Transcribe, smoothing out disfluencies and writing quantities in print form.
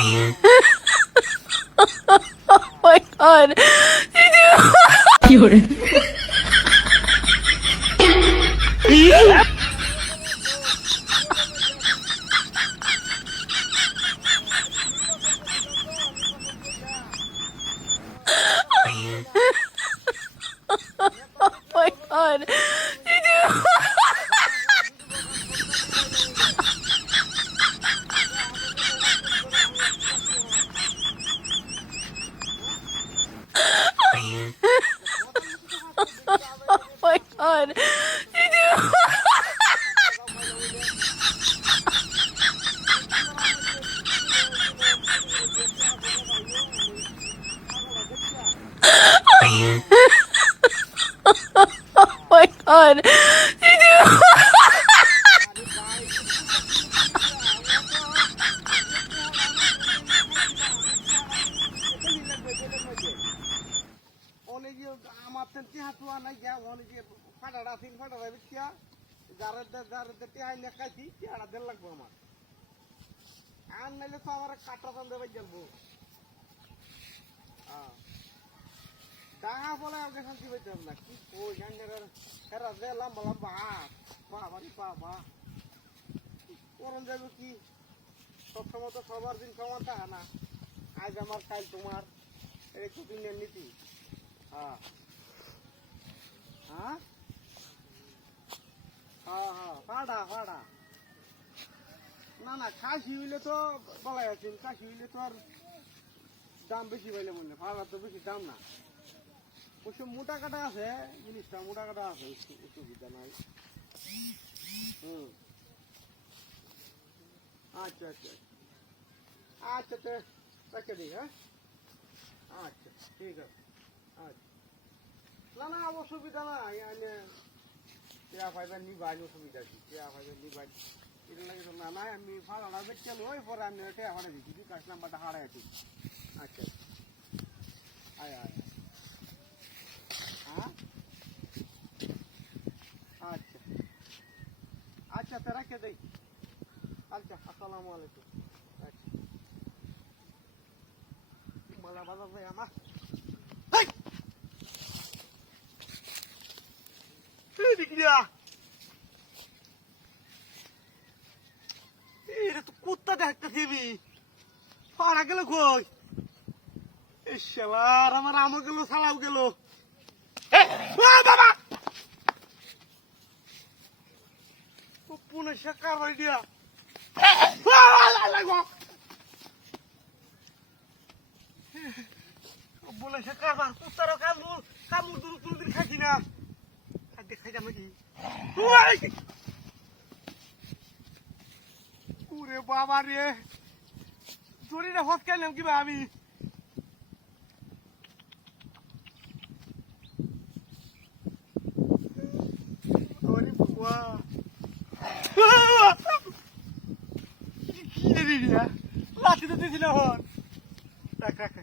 Oh my god. You're Oh my god. Oh my god. Oh my god. আমার হাতুয়া নাই গিয়া অনেকে ফাটাটা তিন ফাটাটা বিচ্ছিয়া যারা টেহাইলে খাইছি টেহাটা দেড় লাগবো আমার আর নাইলে তো আমার কাটা চান্দে বাই যাবো ডাঙা বলে আমাকে শান্তি পাইতাম না কি কই হেরা যে লম্বা লম্বা হাত বাবারি বাবা করণ যাবে কি সবসময় তো সবার দিন সমান থাকে না আজ আমার কাল তোমার এই দুদিনের নীতি হ্যাঁ হ্যাঁ হ্যাঁ হ্যাঁ ফাড়া ফাড়া না না খাসি হইলে তো বলাই আছে খাসি হইলে তো আর দাম বেশি পাইলে মনে ফাড়া তো বেশি দাম না ওসব মোটা কাটা আছে জিনিসটা মোটা কাটা আছে অসুবিধা নাই আচ্ছা আচ্ছা আচ্ছা তো রেখে দিই হ্যাঁ আচ্ছা ঠিক আছে আচ্ছা না না অসুবিধা নাই টিয়া পাইবেন নিবাই অসুবিধা কি টিয়া পাইবেন নিবাই এটা লাগে তো না নাই আমি ফাড়াটা বেচে ওই পরে আমি টিয়া হারাই দিচ্ছি বিকাশ নাম্বারটা হারাই আছি আচ্ছা আয় আয় হ্যাঁ আচ্ছা আচ্ছা তো রেখে দেই আচ্ছা আসসালামু আলাইকুম আচ্ছা মালা বাজার যাই আমার এটা তো কুত্তা দেখতেছি ফাড়া গেল কই শালার আমার আমও গেল সালাও গেল বাবা পুনে শেখার হয়ে দিয়া বলে শেখার কুত্তারও কামড় দুদিন খাইছি না খাদ্য খাই যাবে কি ওরে বাবা রে শরীরে হস খাইলাম কিবা আমি লাঠি তো দিয়েছিল হন রাখ রাখ